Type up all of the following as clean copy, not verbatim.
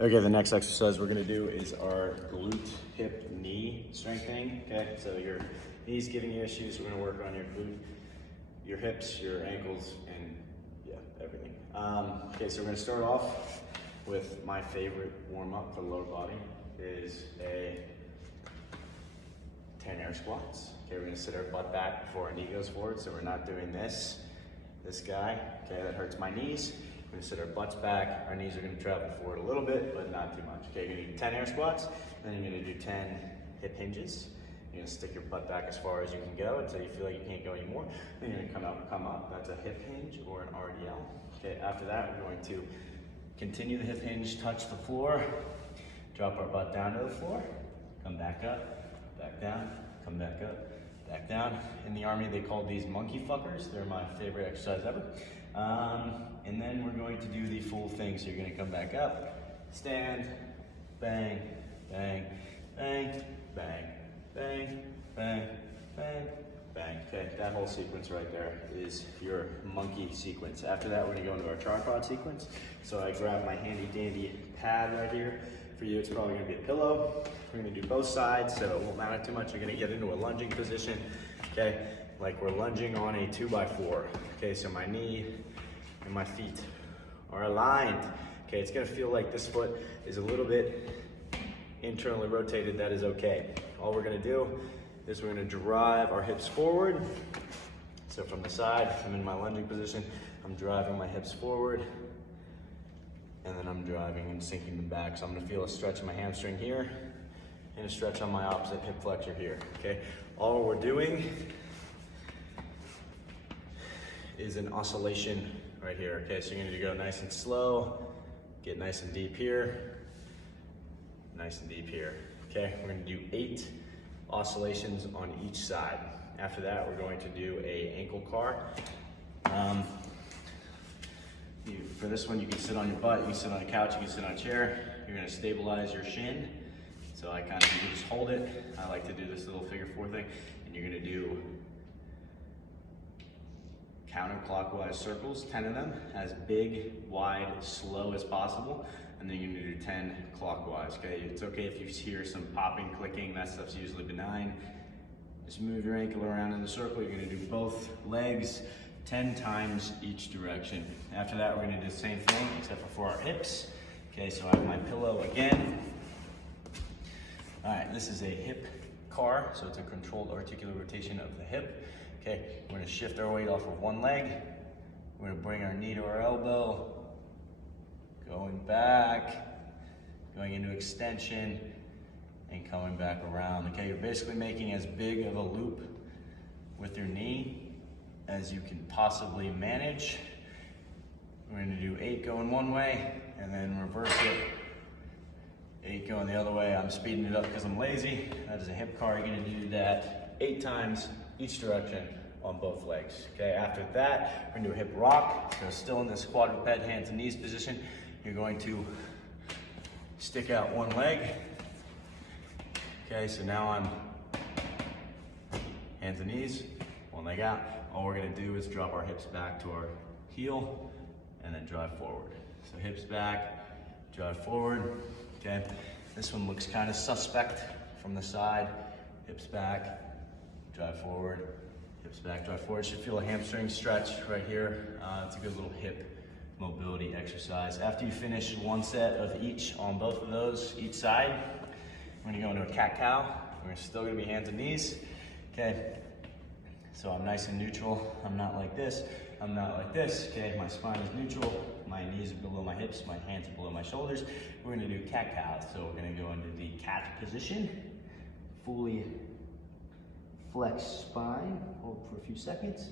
Okay, the next exercise we're gonna do is our glute, hip, knee strengthening. Okay, so your knees giving you issues, we're gonna work on your glute, your hips, your ankles, and yeah, everything. Okay, so we're gonna start off with my favorite warm-up for the lower body is a 10 air squats. Okay, we're gonna sit our butt back before our knee goes forward, so we're not doing this guy, okay, that hurts my knees. We're gonna sit our butts back, our knees are gonna travel forward a little bit, but not too much. Okay, you're gonna do 10 air squats, then you're gonna do 10 hip hinges. You're gonna stick your butt back as far as you can go until you feel like you can't go anymore. Then you're gonna come up. That's a hip hinge or an RDL. Okay, after that, we're going to continue the hip hinge, touch the floor, drop our butt down to the floor, come back up, back down, come back up, back down. In the Army, they call these monkey fuckers. They're my favorite exercise ever. And then we're going to do the full thing. So you're gonna come back up, stand, bang, bang, bang, bang, bang, bang, bang, bang. Okay, that whole sequence right there is your monkey sequence. After that, we're gonna go into our tripod sequence. So I grab my handy dandy pad right here. For you, it's probably gonna be a pillow. We're gonna do both sides, so it won't matter too much. You're gonna get into a lunging position, okay? Like we're lunging on a 2x4. Okay, so my knee and my feet are aligned. Okay, it's gonna feel like this foot is a little bit internally rotated. That is okay. All we're gonna do is we're gonna drive our hips forward. So from the side, I'm in my lunging position, I'm driving my hips forward, and then I'm driving and sinking them back. So I'm gonna feel a stretch in my hamstring here, and a stretch on my opposite hip flexor here, okay? All we're doing is an oscillation right here, okay? So you're gonna go nice and slow, get nice and deep here, nice and deep here, okay? We're gonna do 8 oscillations on each side. After that, we're going to do a ankle car. For this one, you can sit on your butt, you can sit on a couch, you can sit on a chair. You're gonna stabilize your shin. So I kind of, you just hold it. I like to do this little figure 4 thing, and you're gonna do counterclockwise circles, 10 of them, as big, wide, slow as possible. And then you're gonna do 10 clockwise, okay? It's okay if you hear some popping, clicking, that stuff's usually benign. Just move your ankle around in the circle. You're gonna do both legs 10 times each direction. After that, we're gonna do the same thing, except for our hips. Okay, so I have my pillow again. All right, this is a hip car, so it's a controlled articular rotation of the hip. Okay, we're gonna shift our weight off of one leg. We're gonna bring our knee to our elbow, going back, going into extension, and coming back around. Okay, you're basically making as big of a loop with your knee as you can possibly manage. We're gonna do 8 going one way, and then reverse it. 8 going the other way. I'm speeding it up because I'm lazy. That is a hip car. You're gonna do that 8 times each direction on both legs. Okay, after that, we're gonna do a hip rock. So still in this quadruped hands and knees position, you're going to stick out one leg. Okay, so now I'm hands and knees, one leg out. All we're gonna do is drop our hips back to our heel and then drive forward. So hips back, drive forward. Okay, this one looks kind of suspect from the side. Hips back, drive forward, hips back, drive forward. Should feel a hamstring stretch right here. It's a good little hip mobility exercise. After you finish one set of each on both of those, each side, we're gonna go into a cat-cow. We're still gonna be hands and knees. Okay, so I'm nice and neutral. I'm not like this, I'm not like this. Okay, my spine is neutral, my knees are below my hips, my hands are below my shoulders. We're gonna do cat-cow. So we're gonna go into the cat position, fully flex spine, hold for a few seconds.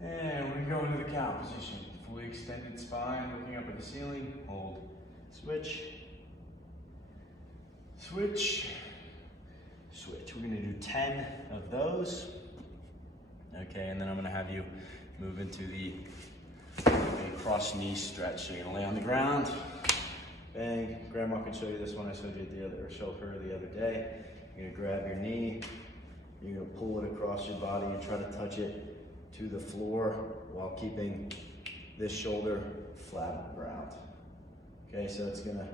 And we're gonna go into the cow position. Fully extended spine, looking up at the ceiling, hold, switch, switch, switch. We're gonna do 10 of those. Okay, and then I'm gonna have you move into the cross knee stretch. So you're gonna lay on the ground, bang. Grandma can show you this one. I showed you showed her the other day. You're gonna grab your knee, you're gonna pull it across your body and try to touch it to the floor while keeping this shoulder flat on the ground. Okay, so it's gonna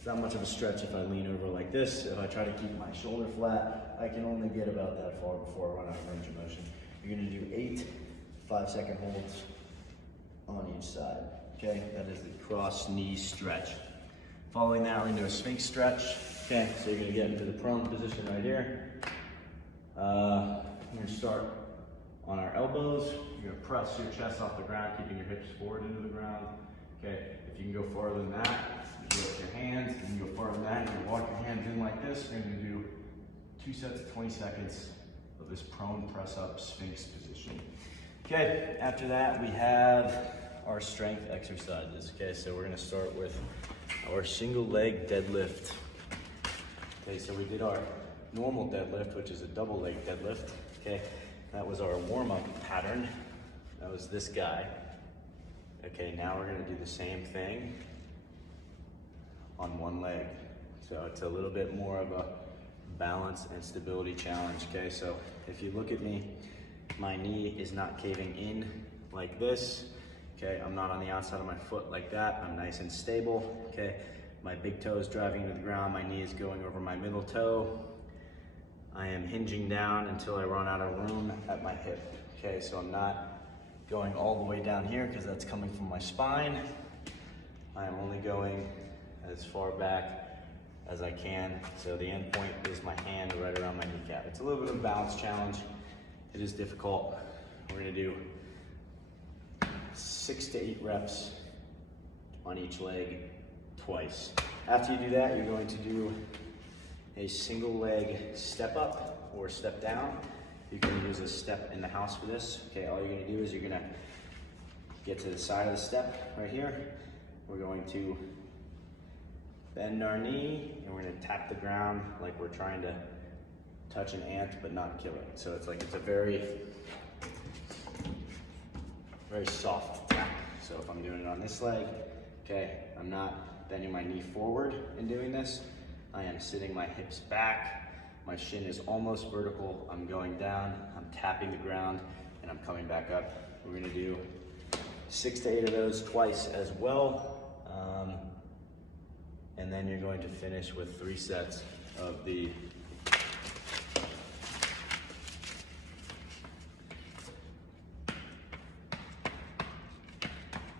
It's not much of a stretch if I lean over like this. If I try to keep my shoulder flat, I can only get about that far before I run out of range of motion. You're gonna do 8 5-second holds on each side, okay? That is the cross knee stretch. Following that, we're gonna do a Sphinx stretch, okay? So you're gonna get into the prone position right here. We're gonna start on our elbows. You're gonna press your chest off the ground, keeping your hips forward into the ground, okay? If you can go farther than that, you lift your hands. You can go farther than that, you're gonna walk your hands in like this. We're gonna do 2 sets of 20 seconds of this prone press up Sphinx position. Okay, after that we have our strength exercises. Okay, so we're gonna start with our single leg deadlift. Okay, so we did our normal deadlift, which is a double leg deadlift. Okay, that was our warm-up pattern. That was this guy. Okay, now we're gonna do the same thing on one leg. So it's a little bit more of a balance and stability challenge. Okay, so if you look at me, my knee is not caving in like this. Okay, I'm not on the outside of my foot like that. I'm nice and stable. Okay, my big toe is driving into the ground. My knee is going over my middle toe. I am hinging down until I run out of room at my hip. Okay, so I'm not going all the way down here because that's coming from my spine. I am only going as far back as I can. So the end point is my hand right around my kneecap. It's a little bit of a balance challenge. It is difficult. We're gonna do 6 to 8 reps on each leg twice. After you do that, you're going to do a single leg step up or step down. You can use a step in the house for this. Okay, all you're gonna do is you're gonna get to the side of the step right here. We're going to bend our knee and we're gonna tap the ground like we're trying to touch an ant but not kill it. So it's like, it's a very soft tap. So if I'm doing it on this leg, okay, I'm not bending my knee forward in doing this. I am sitting my hips back. My shin is almost vertical. I'm going down, I'm tapping the ground, and I'm coming back up. We're gonna do 6 to 8 of those twice as well. And then you're going to finish with 3 sets of the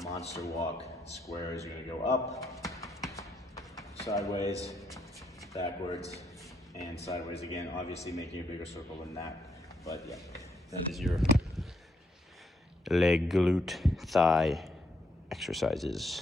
monster walk squares. You're gonna go up, sideways, backwards, and sideways again, obviously making a bigger circle than that. But yeah, that is your leg, glute, thigh exercises.